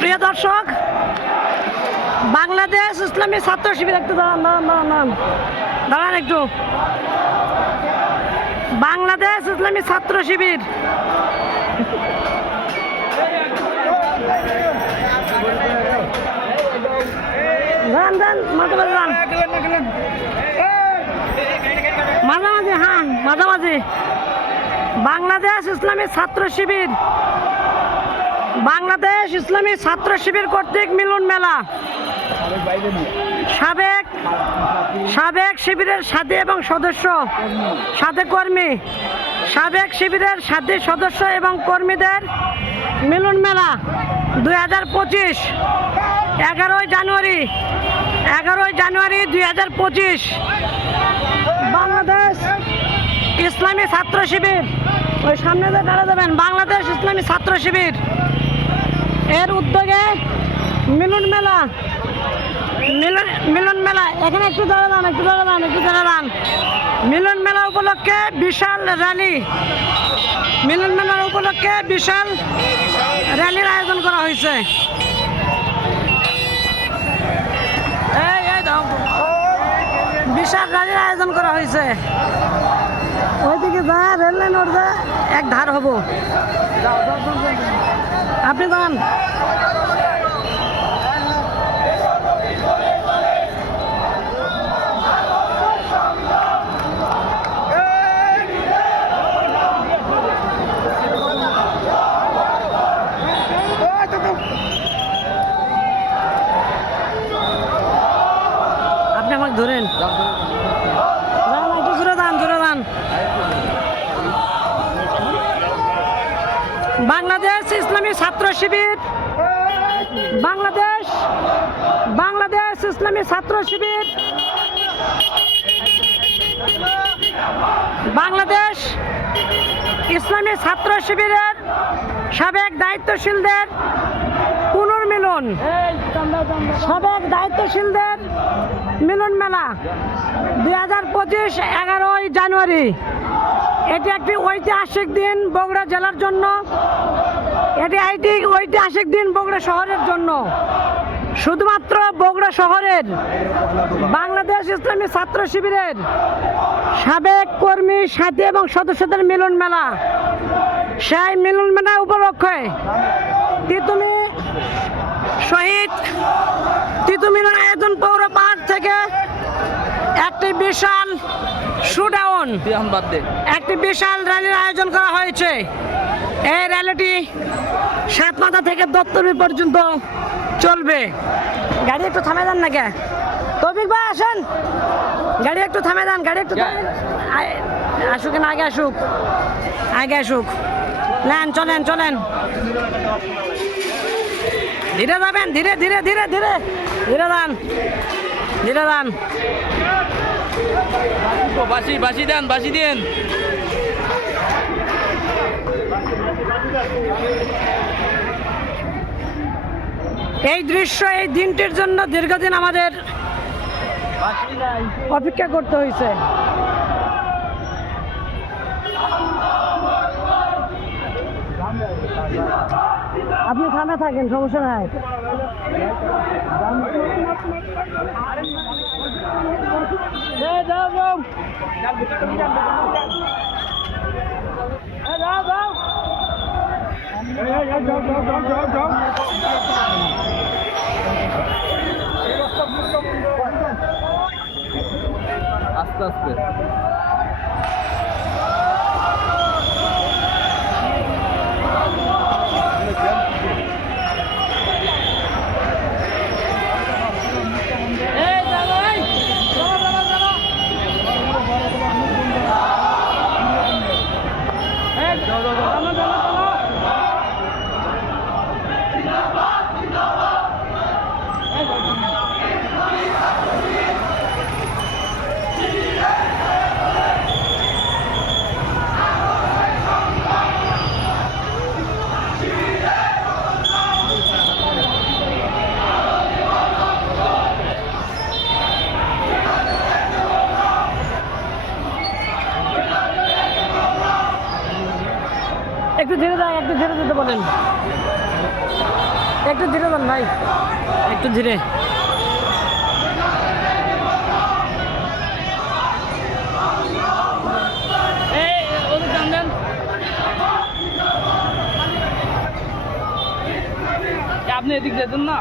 প্রিয় দর্শক, বাংলাদেশ ইসলামী ছাত্র শিবির একটু দাঁড়ান একটু। বাংলাদেশ ইসলামী ছাত্র শিবির মাঝামাঝি, হ্যাঁ মাঝামাঝি। বাংলাদেশ ইসলামী ছাত্র শিবির, বাংলাদেশ ইসলামী ছাত্র শিবির কর্তৃক মিলন মেলা। সাবেক শিবিরের সাথী এবং সদস্য, সাথে কর্মী, সাবেক শিবিরের সাথী সদস্য এবং কর্মীদের মিলন মেলা 2025, 11ই জানুয়ারি 2025। বাংলাদেশ ইসলামী ছাত্র শিবির, ওই সামনে দাঁড়া যাবেন, বাংলাদেশ ইসলামী ছাত্র শিবির এর উদ্যোগে মিলন মেলা। এখানে একটু দাঁড়ান। মিলন মেলা উপলক্ষে বিশাল র্যালি, মিলন মেলার উপলক্ষে বিশাল র্যালির আয়োজন করা হয়েছে। বিশাল র্যালির আয়োজন করা হয়েছে। ওইদিকে যা রেল লাইন ওর যা এক ধার হব, আপনি যান। আপনি আমাকে ধরেন, জোরে দান। বাংলাদেশ ইসলামী ছাত্র শিবির, বাংলাদেশ ইসলামী ছাত্র শিবির, বাংলাদেশ ইসলামী ছাত্র শিবিরের সাবেক দায়িত্বশীলদের পুনর্মিলন, সাবেক দায়িত্বশীলদের মিলন মেলা 2025, 11ই জানুয়ারি। এটি একটি ঐতিহাসিক দিন বগুড়া জেলার জন্য, এটি ঐতিহাসিক দিন বগুড়া শহরের জন্য। শুধুমাত্র বগুড়া শহরের বাংলাদেশ ইসলামী ছাত্র শিবিরের সাবেক কর্মী, সাথী এবং সদস্যদের মিলন মেলা। সেই মিলন মেলা উপলক্ষে তিতুমি শহীদ তিতুমির আয়োজন পৌর পার্ক থেকে একটি বিশাল শুডাউন, একটি বিশাল র্যালির আয়োজন করা হয়েছে। এই র্যালিটি সাতমাথা থেকে দত্তরী পর্যন্ত চলবে। গাড়ি একটু থামে দেন না কে? তৌফিক ভাই আসেন, গাড়ি একটু থামে দেন, গাড়ি একটু আসুক না, আগে আসুক। নেন, চলেন। ধীরে যাবেন, ধীরে দান। বাসি দেন। এই দৃশ্য, এই দিনটির জন্য দীর্ঘদিন আমাদের অপেক্ষা করতে হয়েছে। আপনি থামে থাকেন, সমস্যা নাই। আস্তে একটু ধীরে যেতে বলেন। একটু ধীরে যান ভাই, একটু ধীরে। আপনি এদিক যেতেন না?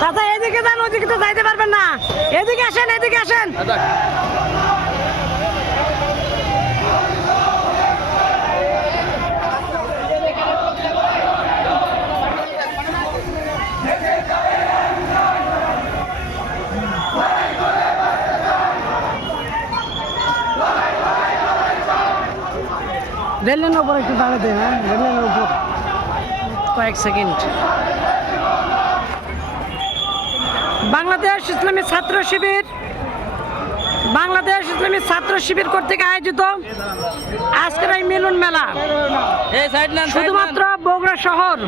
চাচা এদিকে যান, ওইদিকে তো যাইতে পারবেন না। এদিকে আসেন, এদিকে আসেন। রেল লাইনের উপর একটু দাঁড়াতে, হ্যাঁ রেল লাইনের উপর কয়েক সেকেন্ড। বাংলাদেশ ইসলামী ছাত্র শিবির, বাংলাদেশ ইসলামী ছাত্র শিবির কর্তৃক আয়োজিত আজকের এই মিলন মেলা শুধুমাত্র বগুড়া শহর,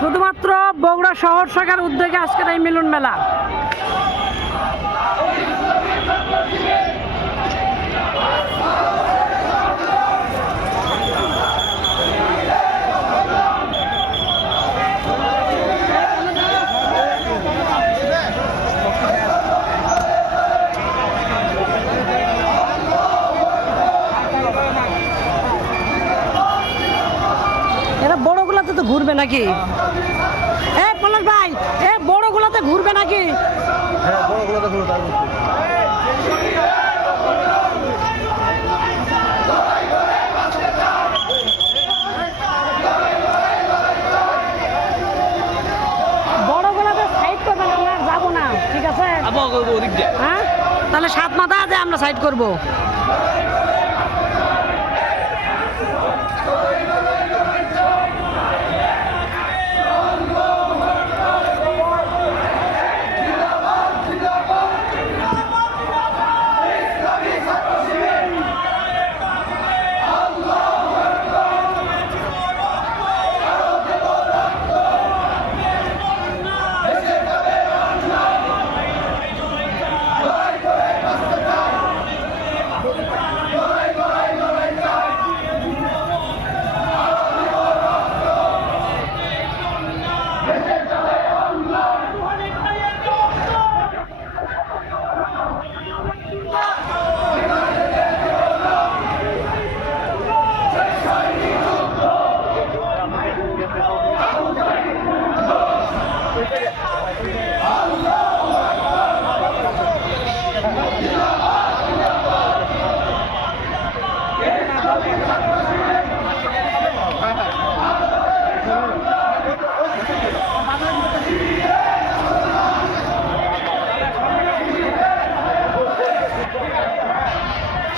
শুধুমাত্র বগুড়া শহর শাখার উদ্যোগে আজকের এই মিলন মেলা। এরা বড়গুলাতে তো ঘুরবে নাকি? পলাশ ভাই, বড়গুলাতে ঘুরবে নাকি? হ্যাঁ, বড়গুলোতে ঘুরো তার মধ্যে। বড়গুলাতে সাইড করবেন, আমরা আর যাবো না, ঠিক আছে? হ্যাঁ, তাহলে 7 মাথা আছে, আমরা সাইড করবো।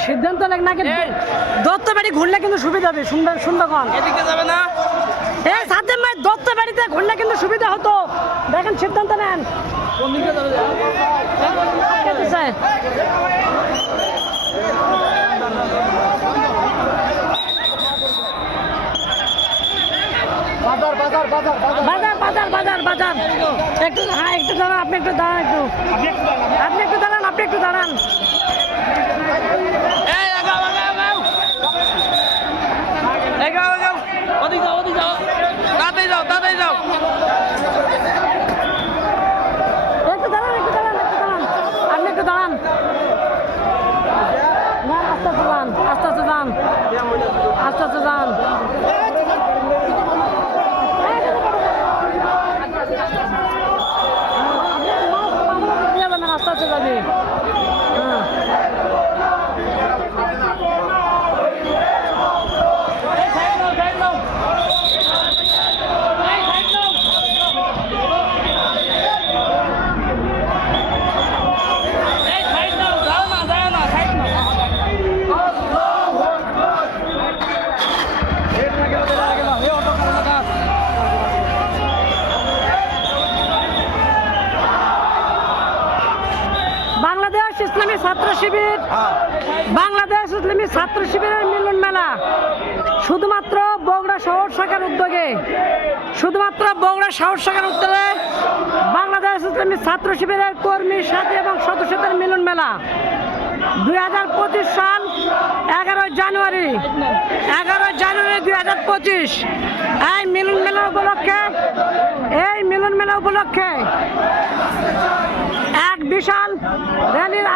সিদ্ধান্ত লেখ নাকি দত্ত বাড়ি ঘুরলে কিন্তু সুবিধা হবে। সুন্দরগঞ্জ এদিকে যাবে না? সাথে ভাই দত্ত বাড়িতে ঘুরলে কিন্তু সুবিধা হতো। দেখেন, সিদ্ধান্ত নেন। কোন দিকে যাবে? আটকে দিছে। বাজার বাজার বাজার বাজার বাজার বাজার বাজার বাজার একটু, হ্যাঁ একটু দাঁড়ান, আপনি একটু দাঁড়ান, আপনি একটু দাঁড়ান, আপনি একটু দাঁড়ান। ওদিকে যাও, ওদিকে যাও, তাড়াতাড়ি যাও, তাড়াতাড়ি যাও। একটু দাঁড়ান, একটু দাঁড়ান, একটু দাঁড়ান, আপনি একটু দাঁড়ান। না, আস্তে আস্তে যান, আস্তে আস্তে যান, আস্তে আস্তে যান। আস্তে আস্তে যাবে। হ্যাঁ, বাংলাদেশ ইসলামী ছাত্র শিবির, বাংলাদেশ ইসলামী ছাত্র শিবিরের মিলন মেলা শুধুমাত্র বগুড়া শহর শাখার উদ্যোগে, শুধুমাত্র বগুড়া শহর শাখার উদ্যোগে বাংলাদেশ ইসলামী ছাত্র শিবিরের কর্মী, সাথী এবং সদস্যদের মিলন মেলা। 2025 সাল 11 জানুয়ারি 2025 এই মিলন মেলা উপলক্ষে এক বিশাল র্যালির